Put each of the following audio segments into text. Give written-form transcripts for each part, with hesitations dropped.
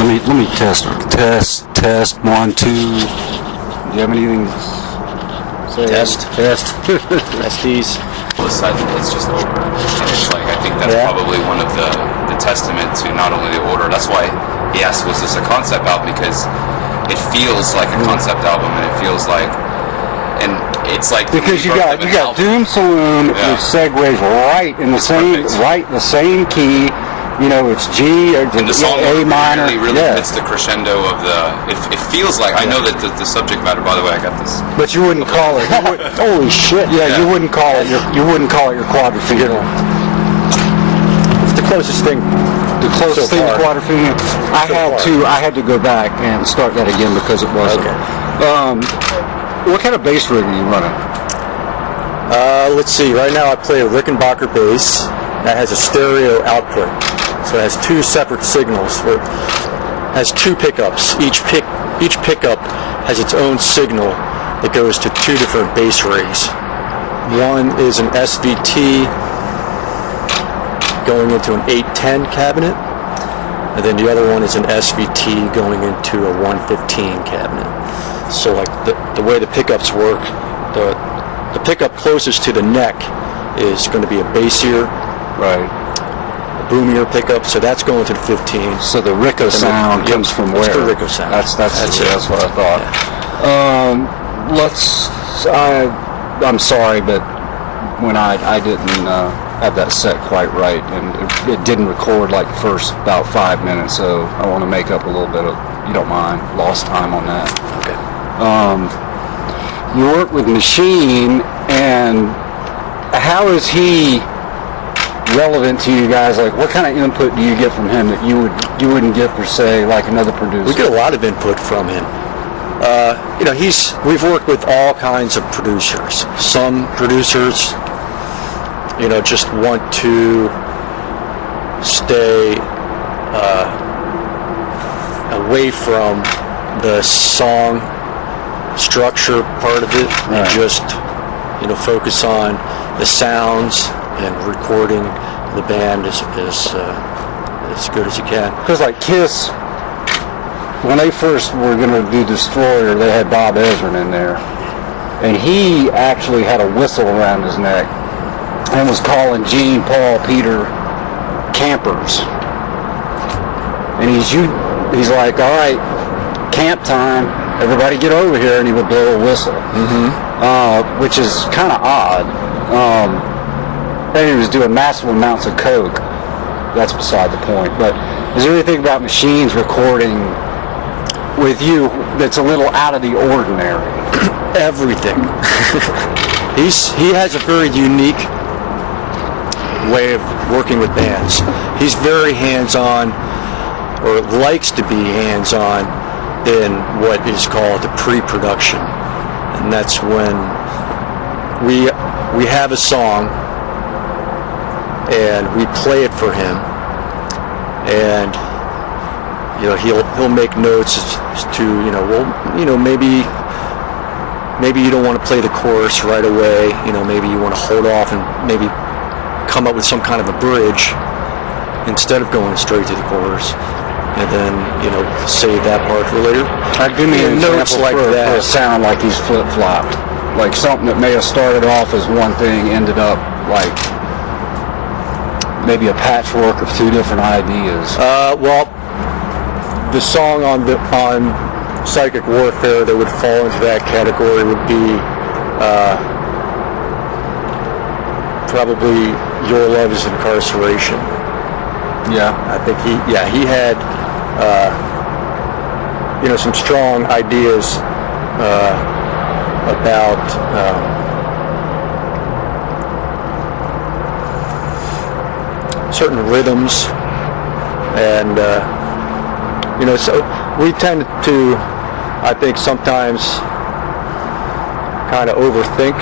Let me test. Test. 1, 2. Do you have anything to say? Test. SDs. It's just over. And it's like, I think that's probably one of the testament to not only the order. That's why he asked, was this a concept album? Because it feels like a concept album, and it feels like, and it's like because you got Doom Saloon, which segues right in the same key. You know, it's G or and the song A minor. really hits the crescendo of the. It feels like I know that the subject matter. By the way, I got this. But you wouldn't call it. Holy shit! Yeah, you wouldn't call it. You wouldn't call it your quadrophenia. It's the closest thing. The closest thing to quadrophenia. I had to go back and start that again because it wasn't. Okay. What kind of bass rig are you running? Let's see. Right now, I play a Rickenbacker bass that has a stereo output. So it has 2 separate signals. It has 2 pickups. Each pickup has its own signal that goes to 2 different bass rays. One is an SVT going into an 810 cabinet, and then the other one is an SVT going into a 115 cabinet. So like the way the pickups work, the pickup closest to the neck is going to be a bassier, right? Boomier pickup, so that's going to the 15. So the Rico sound comes from where? It's the Rico sound. That's what I thought. Yeah. I'm sorry, but when I didn't have that set quite right, and it didn't record like the first about 5 minutes, so I want to make up a little bit of, you don't mind, lost time on that. Okay. You work with Machine, and how is he relevant to you guys? Like, what kind of input do you get from him that you wouldn't get for, say, like another producer? We get a lot of input from him. You know, we've worked with all kinds of producers. Some producers, you know, just want to stay away from the song structure part of it, and just, you know, focus on the sounds and recording the band as good as you can. Because like Kiss, when they first were going to do Destroyer, they had Bob Ezrin in there, and he actually had a whistle around his neck and was calling Gene, Paul, Peter campers. And he's like, all right, camp time, everybody get over here, and he would blow a whistle, which is kind of odd. And he was doing massive amounts of coke. That's beside the point. But is there anything about Machines recording with you that's a little out of the ordinary? Everything. He has a very unique way of working with bands. He's very hands-on, or likes to be hands-on, in what is called the pre-production. And that's when we have a song and we play it for him, and you know, he'll make notes as to, you know, well, you know, maybe you don't want to play the chorus right away, you know, maybe you want to hold off and maybe come up with some kind of a bridge instead of going straight to the chorus, and then, you know, save that part for later. Give me an notes example like that. For a sound like he's flip-flopped, like something that may have started off as one thing ended up like maybe a patchwork of 2 different ideas. Well, the song on Psychic Warfare that would fall into that category would be probably Your Love is Incarceration. Yeah, I think he had you know, some strong ideas about certain rhythms, and you know, so we tend to, I think, sometimes kind of overthink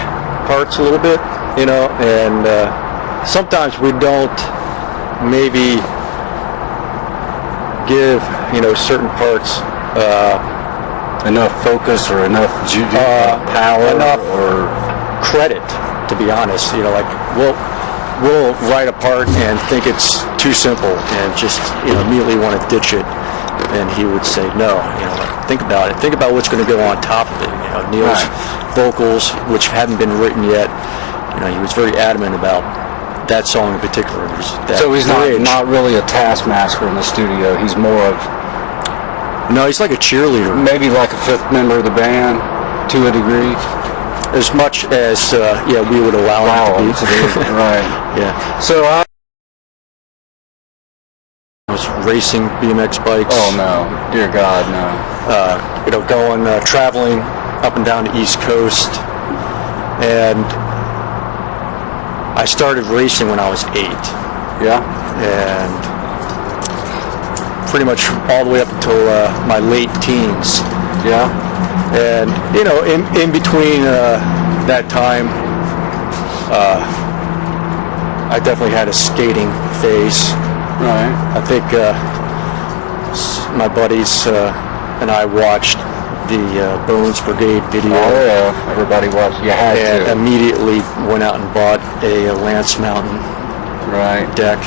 parts a little bit, you know, and sometimes we don't maybe give, you know, certain parts enough focus or enough power, enough or credit, to be honest. You know, like we'll write a part and think it's too simple and just, you know, immediately want to ditch it. and he would say, no, like, think about it. Think about what's going to go on top of it. Neil's vocals, which hadn't been written yet. He was very adamant about that song in particular. So he's not really a taskmaster in the studio. He's more of... No, he's like a cheerleader. Maybe like a fifth member of the band, to a degree. As much as, we would allow him to be. Right. Yeah. So I was racing BMX bikes. Oh, no. Dear God, no. Going, traveling up and down the East Coast. And I started racing when I was 8. Yeah. And pretty much all the way up until my late teens. Yeah. And, in between that time, I definitely had a skating phase. Right. I think my buddies and I watched the Bones Brigade video. Oh, yeah. Everybody watched. You had and to. Immediately went out and bought a Lance Mountain deck.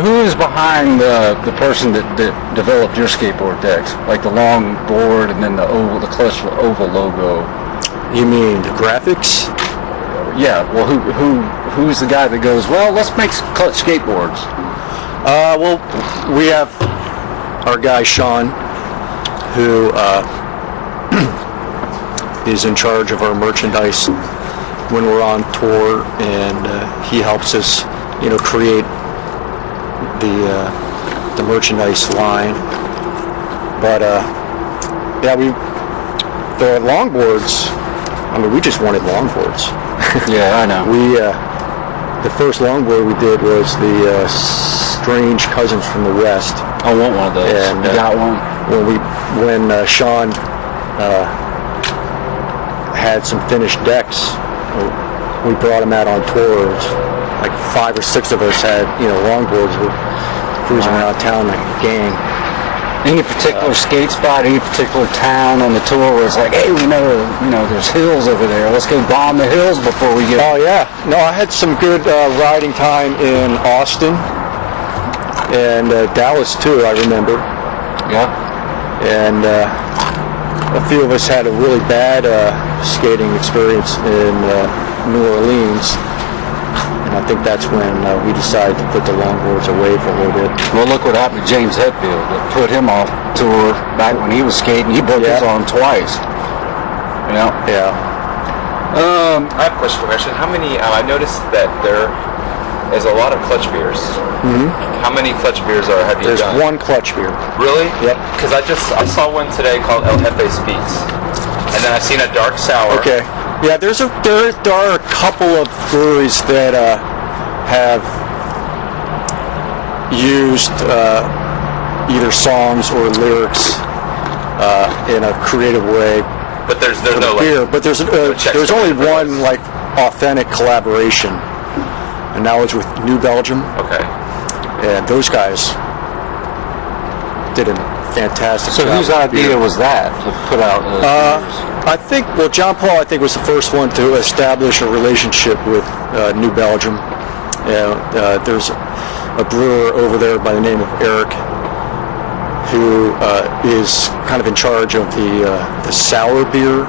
Who is behind the person that developed your skateboard decks? Like the long board and then the clutch oval logo. You mean the graphics? Yeah. Well, who's the guy that goes, well, let's make clutch skateboards? Well, we have our guy Sean, who is in charge of our merchandise when we're on tour, and he helps us, create the merchandise line. But the longboards. I mean, we just wanted longboards. Yeah, I know. The first longboard we did was the Strange Cousins from the West. I want one of those. And you got one? When Sean had some finished decks, we brought them out on tour. Like 5 or 6 of us had, longboards. We're cruising around town like a gang. Any particular skate spot, any particular town on the tour where it's like, hey, we know, there's hills over there. Let's go bomb the hills before we get... Oh, yeah. No, I had some good riding time in Austin and Dallas, too, I remember. Yeah. And a few of us had a really bad skating experience in New Orleans. And I think that's when we decided to put the longboards away for a little bit. Well, look what happened to James Hetfield. It put him off tour back when he was skating. He broke his arm twice. Yeah. I have a question. How many? I noticed that there is a lot of clutch beers. Mm-hmm. How many clutch beers have you There's done? one clutch beer. Really? Yep. Because I saw one today called El Jefe Speaks, and then I seen a dark sour. Okay. Yeah, there are a couple of breweries that have used either songs or lyrics in a creative way. But there's no beer. But there's only one like authentic collaboration, and that was with New Belgium. Okay. And those guys did a fantastic job. So whose idea was that to put out I think, John Paul, was the first one to establish a relationship with New Belgium. There's a brewer over there by the name of Eric who is kind of in charge of the sour beer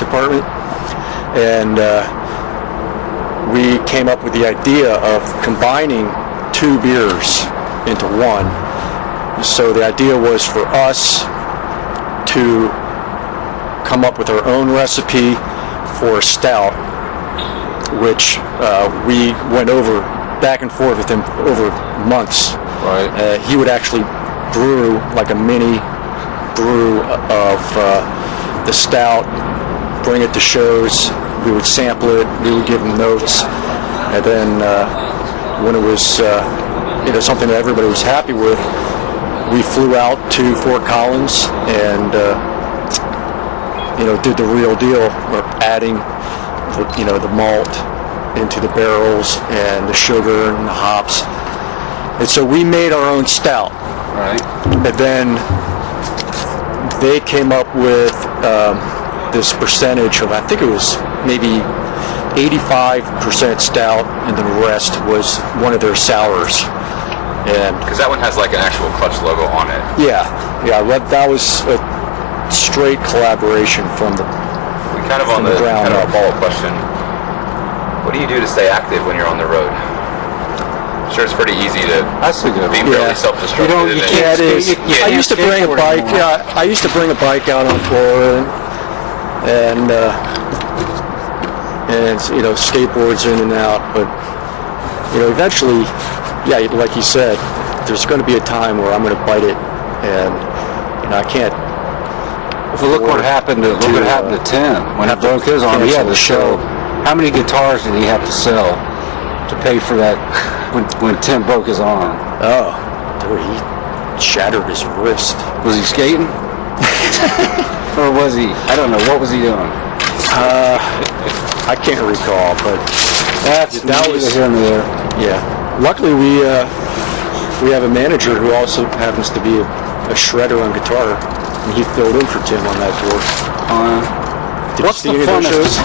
department. And we came up with the idea of combining 2 beers into one. So the idea was for us to come up with our own recipe for a stout, which we went over back and forth with him over months. Right. He would actually brew like a mini brew of the stout, bring it to shows. We would sample it. We would give him notes, and then when it was something that everybody was happy with, we flew out to Fort Collins and did the real deal of adding the malt into the barrels and the sugar and the hops. And so we made our own stout. Right. And then they came up with this percentage of, I think it was maybe 85% stout, and the rest was one of their sours. And because that one has like an actual Clutch logo on it. yeah, that was a straight collaboration from the. We kind of on the kind of a follow-up question. What do you do to stay active when you're on the road? I'm sure it's pretty easy to be fairly self-destructive. Yeah, it is. I used to bring a bike. Yeah, I used to bring a bike out on Florida, and you know, skateboards in and out. But you know, eventually, yeah, like you said, there's going to be a time where I'm going to bite it, and you know, I can't. Well, look what happened to Tim when he broke his arm. He had to show how many guitars did he have to sell to pay for that when Tim broke his arm. Oh, dude, he shattered his wrist. Was he skating? Or was he? I don't know. What was he doing? I can't recall, but that was here and there. Yeah. Luckily, we have a manager who also happens to be a shredder on guitar, and he filled in for Tim on that tour. Did you see any of those shows?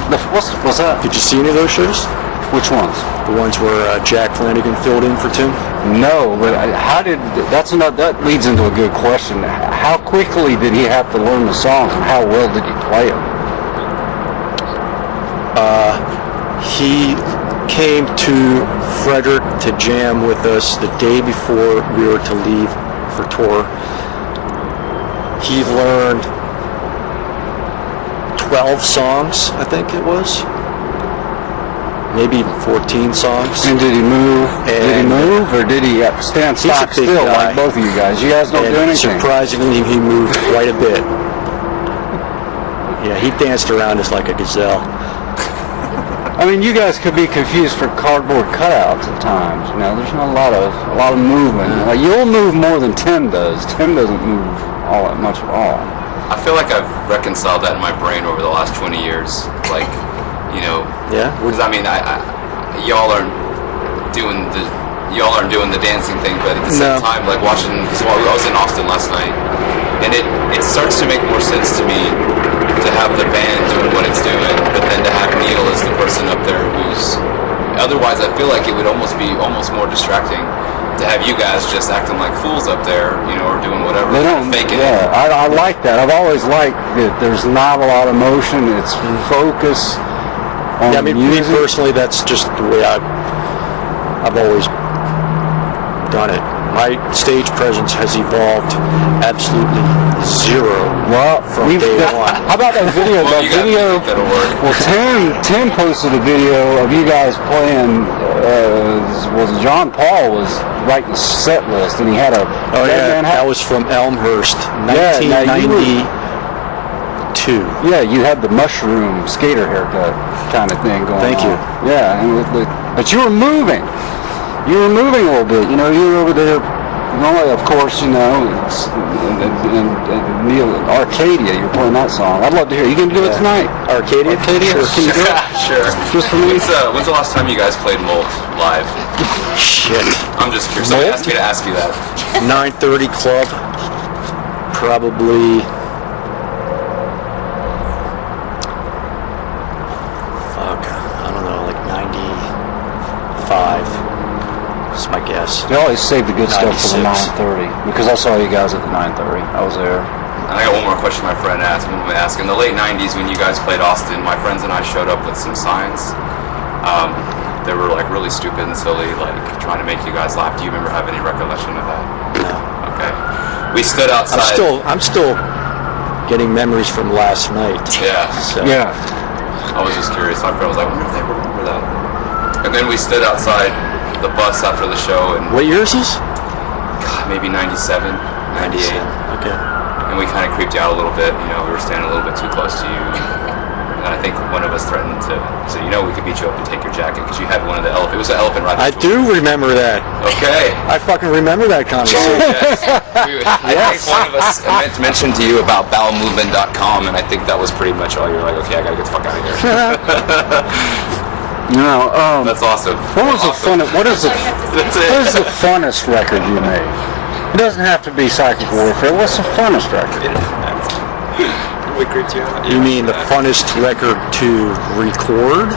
What's that? Did you see any of those shows? Which ones? The ones where Jack Flanagan filled in for Tim? No, but that leads into a good question. How quickly did he have to learn the songs, and how well did he play them? He came to Frederick to jam with us the day before we were to leave for tour. He learned 12 songs, I think it was. Maybe even 14 songs. And did he move? Or did he stand stock still like both of you guys? You guys don't do anything. Surprisingly, he moved quite a bit. Yeah, he danced around us like a gazelle. I mean, you guys could be confused for cardboard cutouts at times. You know, there's not a lot of movement. Like, you'll move more than Tim does. Tim doesn't move all that much at all. I feel like I've reconciled that in my brain over the last 20 years. Like, you know, yeah. Because I mean, y'all aren't doing the dancing thing, but at the same time, like watching. So I was in Austin last night, and it starts to make more sense to me to have the band doing what it's doing, but then to have Neil as the person up there who's. Otherwise, I feel like it would almost be more distracting to have you guys just acting like fools up there, you know, or doing whatever. They don't faking it. Yeah, I like that. I've always liked that there's not a lot of motion. It's focus. Yeah, I mean, me personally, that's just the way I've always done it. My stage presence has evolved absolutely zero from day one. How about that video? Well, Tim posted a video of you guys playing. John Paul was writing a set list, and he had a. Oh yeah, that was from Elmhurst, 1992. Yeah, you had the mushroom skater haircut kind of thing going on. Thank you. Yeah, but you were moving. You were moving a little bit. You know, you were over there. Normally, of course, you know, and Neil, Arcadia, you're playing that song. I'd love to hear. You can do it tonight. Arcadia? Sure. Can you do it? Sure. Just for me? When's the last time you guys played Molt live? Shit. I'm just curious. Somebody asked me to ask you that. 9:30 Club. Probably. I don't know, like 95. That's my guess. They always save the good stuff for the 9:30 because I saw you guys at the 9:30. I was there. And I got one more question my friend asked. I'm going to ask. In the late 90s when you guys played Austin, my friends and I showed up with some signs. They were like really stupid and silly, like trying to make you guys laugh. Do you remember have any recollection of that? No. Okay. We stood outside. I'm still getting memories from last night. Yeah. So. Yeah. I was just curious. My friend was like, I wonder if they remember that. And then we stood outside the bus after the show. And what year is this? God, maybe 97, 98. Okay. And we kind of creeped you out a little bit. You know, we were standing a little bit too close to you. And I think one of us threatened to say, you know, we could beat you up and take your jacket because you had one of the elephants. It was an elephant riding. I do remember that. Okay. I fucking remember that conversation. Yes. I think one of us mentioned to you about bowelmovement.com, and I think that was pretty much all. You're like, okay, I gotta get the fuck out of here. No, that's awesome. What is the funnest record you made? It doesn't have to be Psychic Warfare. What's the funnest record? You mean the funnest record to record?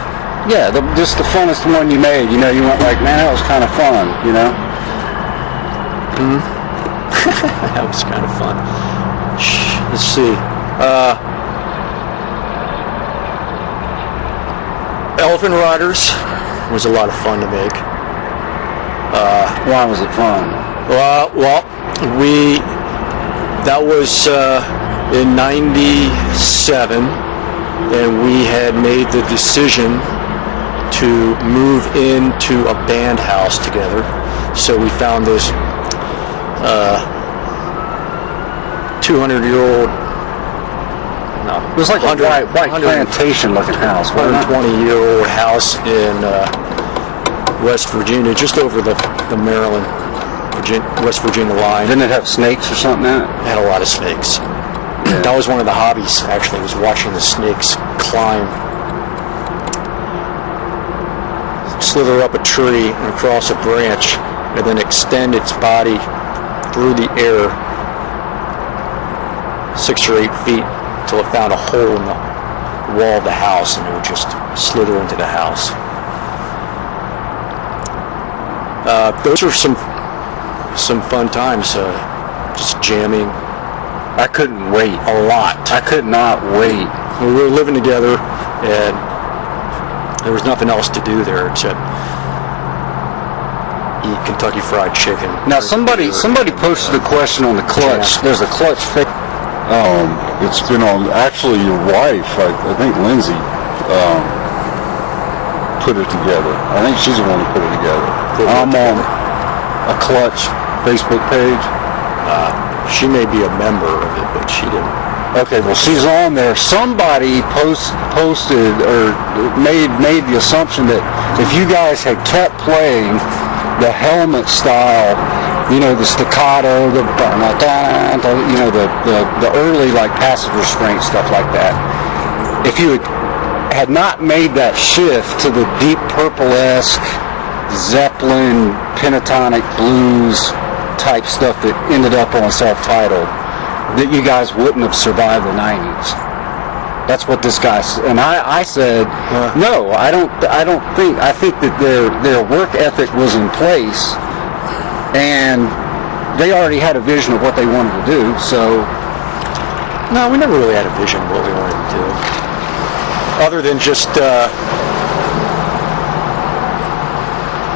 Yeah, just the funnest one you made. You know, you went like, man, that was kind of fun. You know. That was kind of fun. Let's see. Elephant Riders was a lot of fun to make. Why was it fun? Well, that was in '97, and we had made the decision to move into a band house together. So we found this 200-year-old, It was like a white plantation-looking house. 120-year-old house in West Virginia, just over the Maryland, West Virginia line. Didn't it have snakes or something in it? It had a lot of snakes. Yeah. That was one of the hobbies, actually, was watching the snakes climb, slither up a tree and across a branch, and then extend its body through the air 6 or 8 feet until it found a hole in the wall of the house, and it would just slither into the house. Those are some fun times, just jamming. I couldn't wait. A lot. I could not wait. We were living together, and there was nothing else to do there except eat Kentucky Fried Chicken. Now somebody posted a question on the clutch. Yeah. There's a clutch fix. It's been on, actually your wife, I think Lindsay, put it together. I think she's the one who put it together. I'm on a clutch Facebook page. She may be a member of it, but she didn't. Okay, well she's on there. Somebody posted or made the assumption that if you guys had kept playing the helmet style, you know, the staccato, the early like passive restraint stuff like that, if you had not made that shift to the deep purple-esque Zeppelin pentatonic blues type stuff that ended up on Self-Titled, that you guys wouldn't have survived the 90s. That's what this guy said. And I said, no, I think that their work ethic was in place, and they already had a vision of what they wanted to do, so... No, we never really had a vision of what we wanted to do. Other than just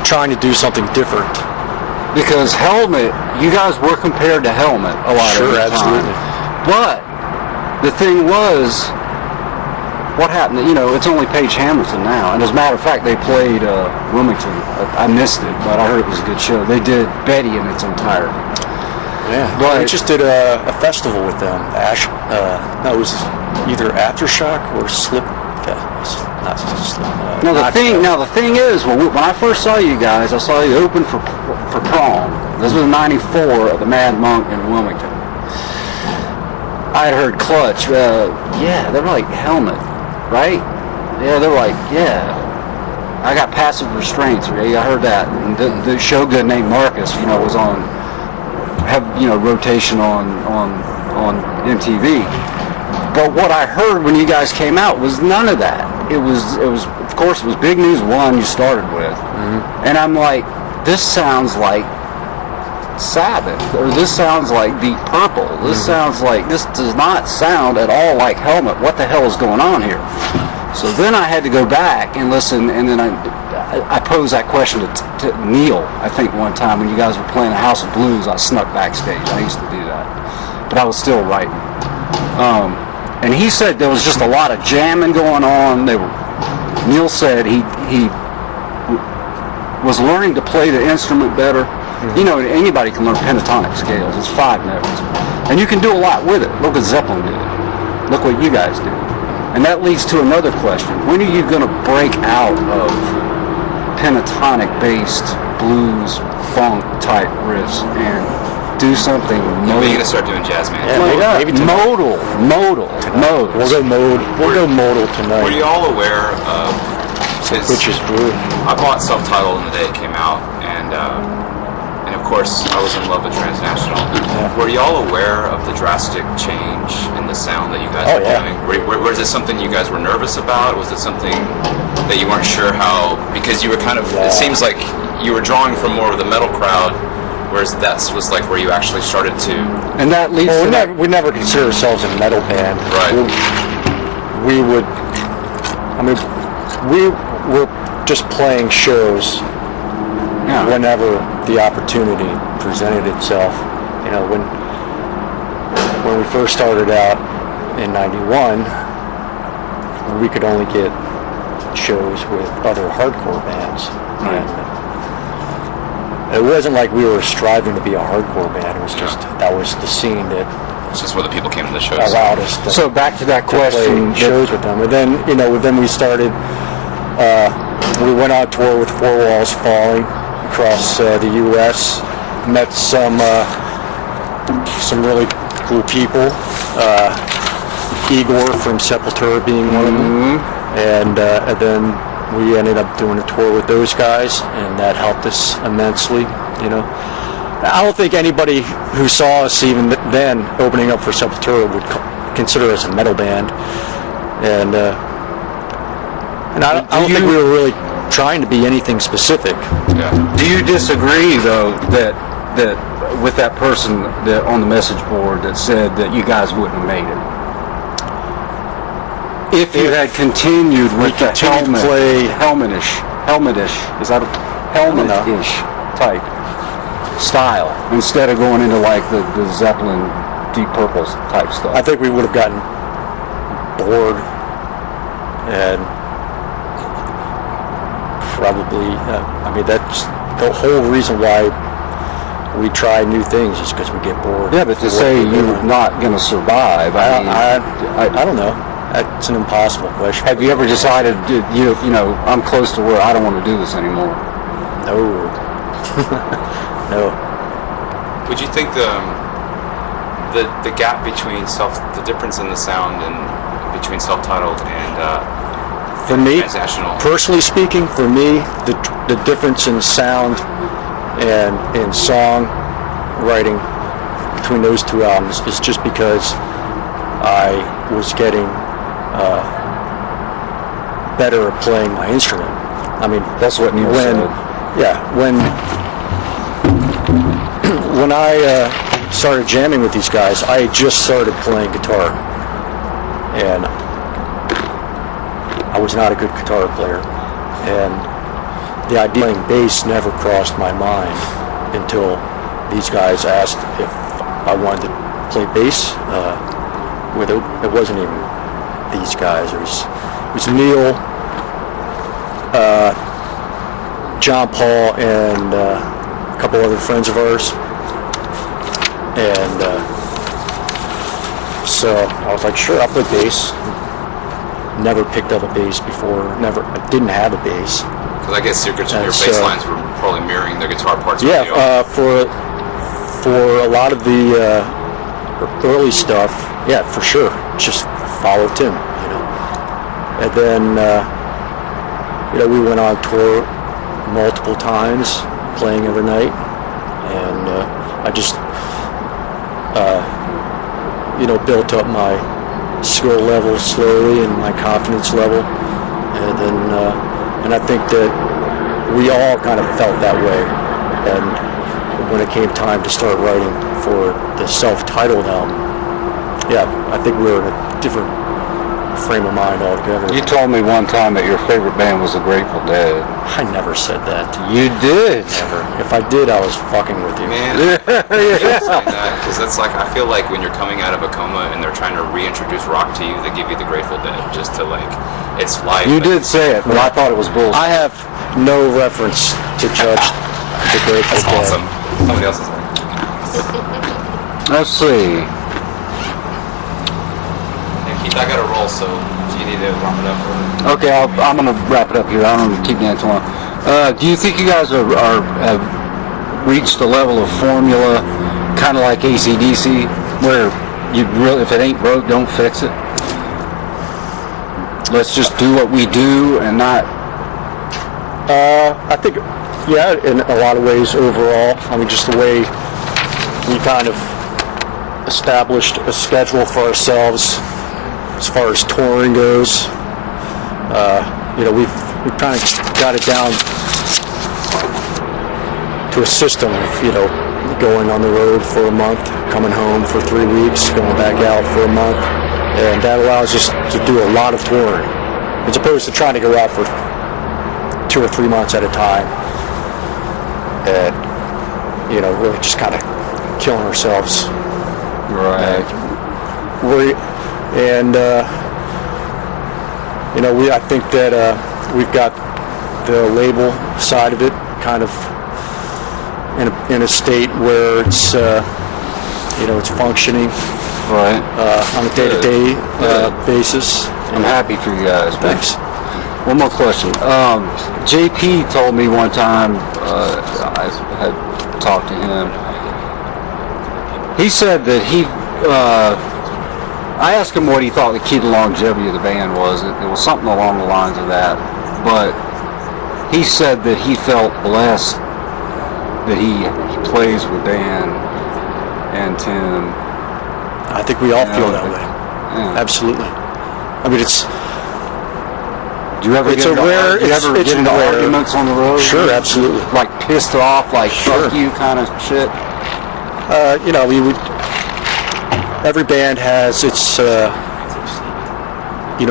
trying to do something different. Because Helmet, you guys were compared to Helmet a lot of the time. Absolutely. But the thing was, what happened? You know, it's only Page Hamilton now. And as a matter of fact, they played Wilmington. I missed it, but I heard it was a good show. They did Betty in its entirety. Yeah, but we just did a festival with them. That was either Aftershock or Slip. Not Slip. Now the thing is, when I first saw you guys, I saw you open for Prom. This was '94 at the Mad Monk in Wilmington. I had heard Clutch. Yeah, they're like Helmet, right? Yeah, they're like, yeah. I got passive restraints. Yeah, I heard that. And the Shogun named Marcus, you know, was on, rotation on MTV. But what I heard when you guys came out was none of that. It was of course it was Big News 1 you started with. Mm-hmm. And I'm like, this sounds like Sabbath, or this sounds like Deep Purple. This sounds like, this does not sound at all like Helmet. What the hell is going on here? So then I had to go back and listen, and then I posed that question to Neil, I think one time when you guys were playing the House of Blues. I snuck backstage. I used to do that. But I was still writing. And he said there was just a lot of jamming going on. Neil said he was learning to play the instrument better. Mm-hmm. You know, anybody can learn pentatonic scales. It's 5 notes. And you can do a lot with it. Look what Zeppelin did. Look what you guys did. And that leads to another question. When are you going to break out of pentatonic-based blues, funk-type riffs and do something modal? When are you going to start doing jazz, man? Yeah, maybe modal. We'll go modal tonight. Were you all aware of... Which is good. I bought Self-Titled in the day it came out, and of course I was in love with Transnational. Yeah. Were you all aware of the drastic change in the sound that you guys were doing? Was it something you guys were nervous about? Was it something that you weren't sure how... Because you were kind of... It seems like you were drawing from more of the metal crowd, Whereas that was like where you actually started to. And that leads Well, to we never consider ourselves a metal band. Right. We were just playing shows whenever the opportunity presented itself. You know, when we first started out in '91, we could only get shows with other hardcore bands. And it wasn't like we were striving to be a hardcore band. It was just that was the scene that It's just where the people came to the shows. allowed us to. So back to that question. Play shows with them, and then then we started. We went on tour with Four Walls Falling across the U.S. Met some really cool people. Igor from Sepultura being one of them, and then we ended up doing a tour with those guys, and that helped us immensely. You know, I don't think anybody who saw us even then opening up for Sepultura would consider us a metal band, and I don't think we were really trying to be anything specific. Yeah. Do you disagree, though, that with that person that on the message board that said that you guys wouldn't have made it? If you had continued with the helmetish, is that a helmet-ish type style, instead of going into like the Zeppelin, Deep Purple type stuff? I think we would have gotten bored and probably, that's the whole reason why we try new things is because we get bored. Yeah, but to say you're not going to survive, I don't know. That's an impossible question. Have you ever decided, I'm close to where I don't want to do this anymore? No. No. Would you think the gap between the difference in the sound and between self-titled and for me, transnational? personally speaking, for me, the difference in sound and in song writing between those two albums is just because I was getting better at playing my instrument. I mean, That's what Neil said. Yeah, when I started jamming with these guys, I had just started playing guitar, and I was not a good guitar player, and the idea of playing bass never crossed my mind until these guys asked if I wanted to play bass with it. It wasn't even these guys. It was Neil, John Paul, and a couple other friends of ours. And so I was like, sure, I'll play bass. Never picked up a bass before. I didn't have a bass. Because I guess your bass lines were probably mirroring the guitar parts. Yeah, for a lot of the early stuff, yeah, for sure. Just follow Tim, And then, we went on tour multiple times, playing every night, and I just, built up my skill level slowly and my confidence level, and then, and I think that we all kind of felt that way, and when it came time to start writing for the self-titled album, yeah, I think we were in a different frame of mind altogether. You told me one time that your favorite band was the Grateful Dead. I never said that. You did. Never. If I did, I was fucking with you. Man, because that's like, I feel like when you're coming out of a coma and they're trying to reintroduce rock to you, they give you the Grateful Dead just to it's life. You did say it, but I thought it was bullshit. I have no reference to judge the Grateful Dead. That's awesome. Somebody else is Let's see. I got to roll, so do you need to wrap it up? Or? Okay, I'm going to wrap it up here. I don't want to keep going too long. Do you think you guys have reached a level of formula, kind of like AC/DC, where you really, if it ain't broke, don't fix it? Let's just do what we do and not... I think, yeah, in a lot of ways overall. I mean, just the way we kind of established a schedule for ourselves as far as touring goes. We've kind of got it down to a system of, going on the road for a month, coming home for 3 weeks, going back out for a month, and that allows us to do a lot of touring, as opposed to trying to go out for 2 or 3 months at a time, and really just kind of killing ourselves. Right. I think that we've got the label side of it kind of in a state where it's it's functioning Right. On a day-to-day basis. I'm happy for you guys. Thanks. One more question. JP told me one time, I had talked to him, he said that I asked him what he thought the key to longevity of the band was. It was something along the lines of that. But he said that he felt blessed that he plays with Dan and Tim. I think we all feel that way. Yeah. Absolutely. I mean, it's... Do you ever get into arguments on the road? Sure, absolutely. Like pissed off, like fuck you kind of shit? Every band has its,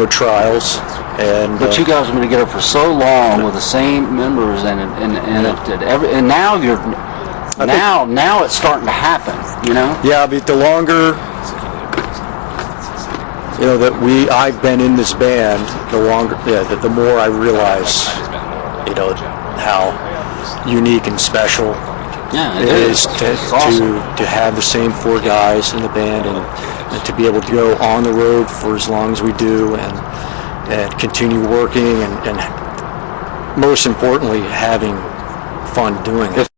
trials, and but you guys have been together for so long with the same members, and now now it's starting to happen. Yeah, I mean, the longer that I've been in this band, the more I realize, how unique and special. Yeah, it is awesome. to have the same 4 guys in the band and to be able to go on the road for as long as we do and continue working and most importantly having fun doing it.